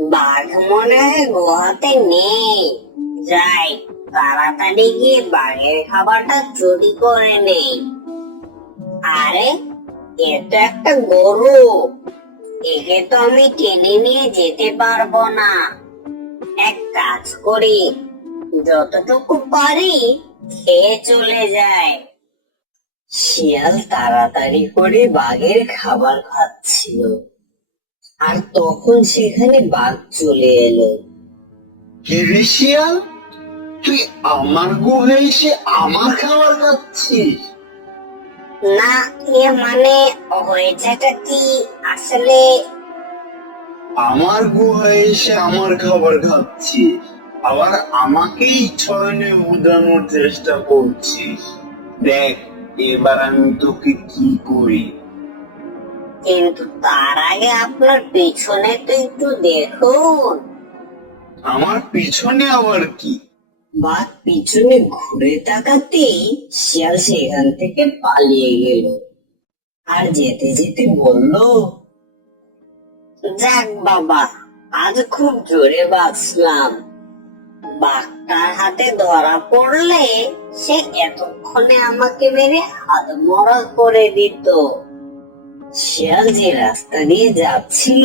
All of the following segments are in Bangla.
বাঘ মনে হয় গুহাতে নেই। যাই, তাড়াতাড়ি গিয়ে বাঘের খাবারটা চুরি করে নেই। আরে, এ তো একটা গরু। একে তো আমি টেনে নিয়ে যেতে পারবো না। এক কাজ করি, যতটুকু পারি খেয়ে চলে যায়। শিয়াল তাড়াতাড়ি করে বাঘের খাবার খাচ্ছিল, আর তখন সেখানে বাঘ চলে এলো। কিরে শিয়াল, তুই আমার গুহায় এসে আমার খাবার খাচ্ছিস? না, মানে হয়েছেটা কি আসলে। আমার গুহায় এসে আমার খাবার খাচ্ছিস, আবার আমাকেই ছয়নে উদানোর চেষ্টা করছিস। দেখ এবার আমি তোকে কি করি। কিন্তু তার আগে আপনার পেছনে তো একটু দেখুন। আমার পিছনে আবার কি? বাঘ পিছনে ঘুরে তাকাতেই শিয়াল সেখান থেকে পালিয়ে গেল, আর যেতে যেতে বলল, যাক বাবা, আজ খুব জোরে বাঁচলাম। বাঘটার হাতে ধরা পড়লে সে এতক্ষণে আমাকে মেরে হাতমরা করে দিত। শিয়াল যে রাস্তা দিয়ে যাচ্ছিল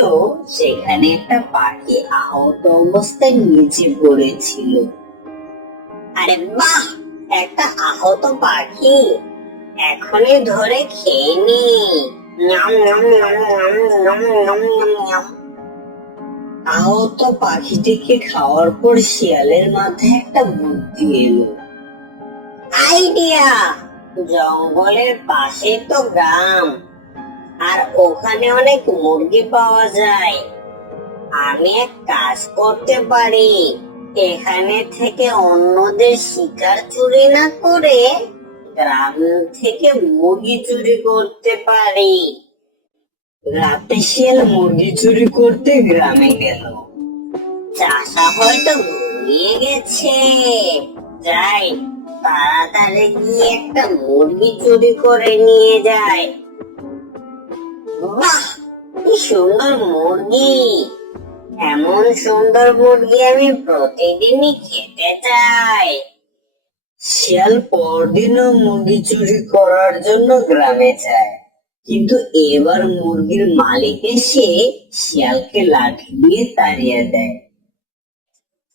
সেখানে একটা পাখি আহত অবস্থায় নিচে পড়েছিল। আরে বাহ, একটা আহত পাখি, এখনই ধরে খেয়ে নি। নাম নাম নাম নাম নাম নাম নাম নাম। আহত পাখিটিকে খাওয়ার পর শিয়ালের মাথায় একটা বুদ্ধি এলো। আইডিয়া! জঙ্গলের পাশে তো গ্রাম, আর ওখানে অনেক মুরগি পাওয়া যায়। আমি এক কাজ করতে পারি, এখানে থেকে অন্যদের শিকার চুরি না করে গ্রাম থেকে মুরগি চুরি করতে পারি। রাতে শিয়াল মুরগি চুরি করতে গ্রামে গেল। চাষা হয়তো ঘুমিয়ে গেছে। যাই, তাড়াতাড়ি গিয়ে একটা মুরগি চুরি করে নিয়ে যায়। বাহ, কি সুন্দর মুরগি! এমন সুন্দর মুরগি আমি প্রতিদিনই খেতে চাই। শিয়াল পরদিনও মুরগি চুরি করার জন্য গ্রামে যায়, কিন্তু এবার মুরগির মালিক এসে শিয়ালকে লাঠি দিয়ে তাড়িয়ে দেয়।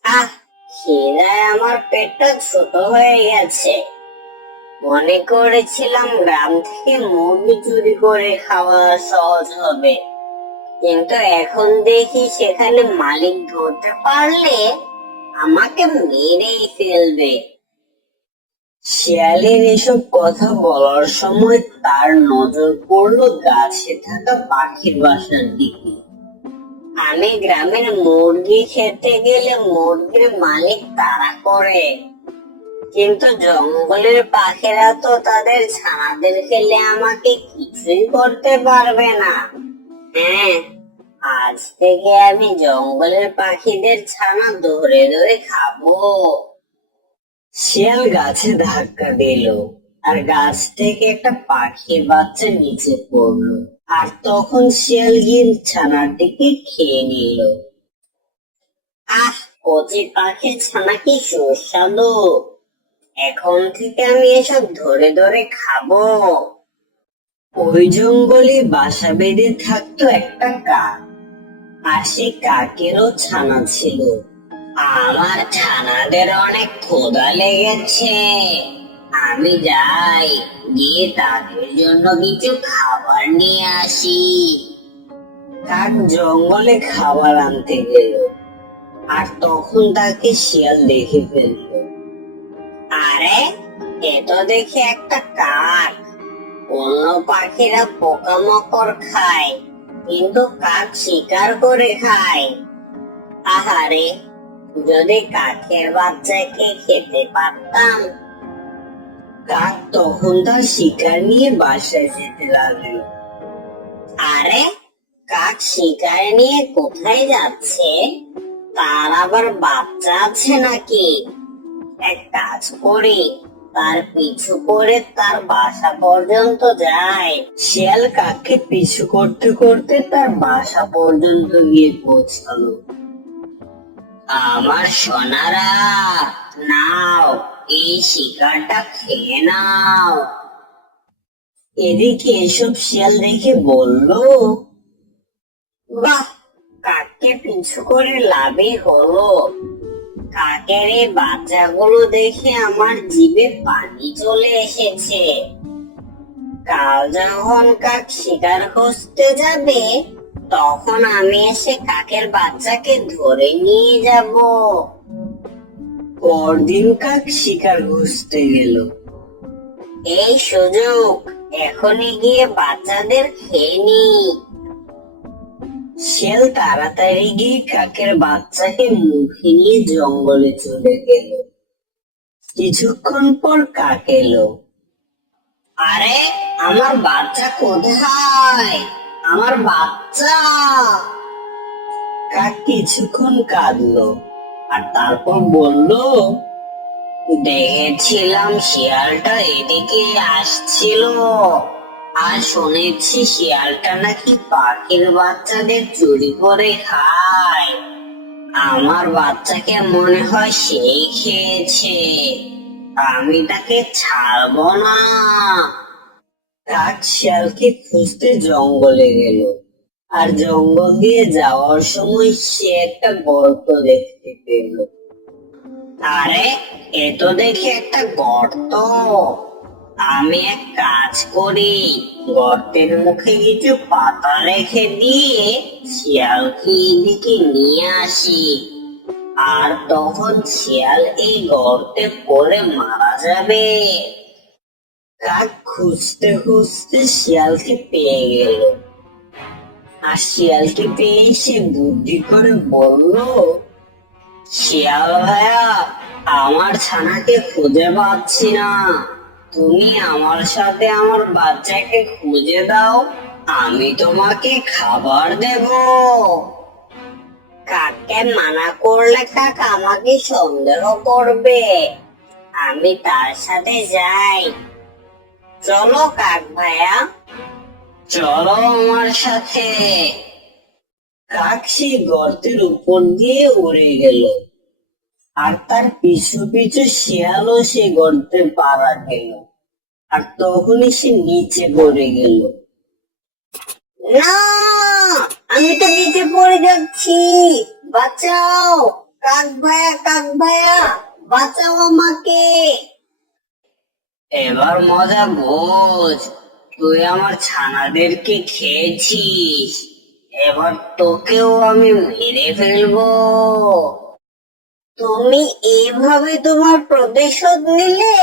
আহ, খিদায় আমার পেটটা ছোট হয়ে গেছে। মনে করেছিলাম গ্রাম থেকে মুরগি চুরি করে খাওয়া সহজ হবে, কিন্তু এখন দেখি সেখানে মালিক ধরতে পারলে আমাকে মেরেই ফেলবে। শিয়ালের এসব কথা বলার সময় তার নজর পড়লো গাছে থাকা পাখির বাসার দিকে। আমি গ্রামের মুরগি খেতে গেলে মুরগির মালিক তাড়া করে, কিন্তু জঙ্গলের পাখিরা তো তাদের ছানাদের খেলে আমাকে কিছুই করতে পারবে না। হ্যাঁ, আজ থেকে আমি জঙ্গলের পাখিদের ছানা ধরে ধরে খাবো। শিয়াল গাছে ধাক্কা দিল, আর গাছ থেকে একটা পাখির বাচ্চা নিচে পড়লো, আর তখন শিয়াল গিয়ে ছানাটিকে খেয়ে নিল। আহ, কচি পাখির ছানা কি সুস্বাদু! এখন থেকে আমি এসব ধরে ধরে খাবো। ওই জঙ্গলে বাসা বেঁধে থাকতো একটা কাক, আর সেই কাকেরও ছানা ছিল। আমার ছানাদের অনেক ক্ষুধা লেগেছে, আমি যাই, গিয়ে তাদের জন্য কিছু খাবার নিয়ে আসি। কাক জঙ্গলে খাবার আনতে গেল, আর তখন তাকে শিয়াল দেখে ফেলল। আরে, এ তো দেখি একটা কাক। অন্য পাখিরা পোকামাকড় খায়, কিন্তু কাক শিকার করে খায়। আহারে, যদি কাকের বাচ্চাকে খেতে পারতাম। কাক তখন তার শিকার নিয়ে বাসায় যেতে লাগলো। আরে, কাক শিকার নিয়ে কোথায় যাচ্ছে? তার আবার বাচ্চা আছে নাকি? এক কাজ করি, তার পিছু করে তার বাসা পর্যন্ত যায়। শিয়াল কাককে পিছু করতে করতে তার বাসা পর্যন্ত গিয়ে পৌঁছালো। আমার সোনারা, নাও এই শিকারটা খেয়ে নাও। এদিকে এসব শিয়াল দেখে বলল, বাহ, কাককে পিছু করে লাভই হলো। কাকের এই বাচ্চাগুলো দেখে আমার জিভে পানি চলে এসেছে। কাল যখন কাক শিকার খুঁজতে যাবে, তখন আমি এসে কাকের বাচ্চাকে ধরে নিয়ে যাব। পরদিন কাক শিকার খুঁজতে গেল। এই সুযোগ, এখনই গিয়ে বাচ্চাদের খেয়ে নি। শিয়াল তাড়াতাড়ি গিয়ে কাকের বাচ্চাকে মুখে নিয়ে জঙ্গলে চলে গেল। কিছুক্ষণ পর কাক এলো। আরে, আমার বাচ্চা কোথায়? আমার বাচ্চা! কাক কিছুক্ষণ কাঁদলো, আর তারপর বলল, দেখেছিলাম শিয়ালটা এদিকে আসছিল, আর শুনেছি শিয়ালটা নাকি পাখির বাচ্চাদের চুরি করে খায়। আমার বাচ্চাকে মনে হয় সেই খেয়েছে। আমি তাকে ছাড়বো না। কাক শিয়ালকে খুঁজতে জঙ্গলে গেল, আর জঙ্গল দিয়ে যাওয়ার সময় সে একটা গর্ত দেখতে পেল। আরে, এ তো দেখি একটা গর্ত। আমি এক কাজ করি, গর্তের মুখে কিছু পাতা রেখে দিয়ে শিয়ালকে এদিকে নিয়ে আসি, আর তখন শিয়াল এই গর্তে পড়ে মারা যাবে। কাক খুঁজতে খুঁজতে শিয়ালকে পেয়ে গেল, আর শিয়ালকে পেয়ে সে বুদ্ধি করে বলল, শিয়াল ভাইয়া, আমার ছানাকে খুঁজে পাচ্ছি না। তুমি আমার সাথে আমার বাচ্চাকে খুঁজে দাও, আমি তোমাকে খাবার দেব। কাককে মানা করলে কাক আমাকে সন্দেহ করবে। আমি তার সাথে যাই। চলো কাক ভাইয়া, চলো আমার সাথে। কাক সেই গর্তের উপর দিয়ে উড়ে গেল, আর তার পিছু পিছু শিয়ালও সে গর্তে পা রাখল, আর তখনই সে নিচে পড়ে গেল। না, আমি তো নিচে পড়ে যাচ্ছি, বাঁচাও কাক ভাইয়া, কাক ভাইয়া, বাঁচাও আমাকে। এবার মজা বোঝ, তুই আমার ছানাদেরকে খেয়েছিস, এবার তোকেও আমি মেরে ফেলবো। তুমি এইভাবে তোমার প্রতিশোধ নিলে?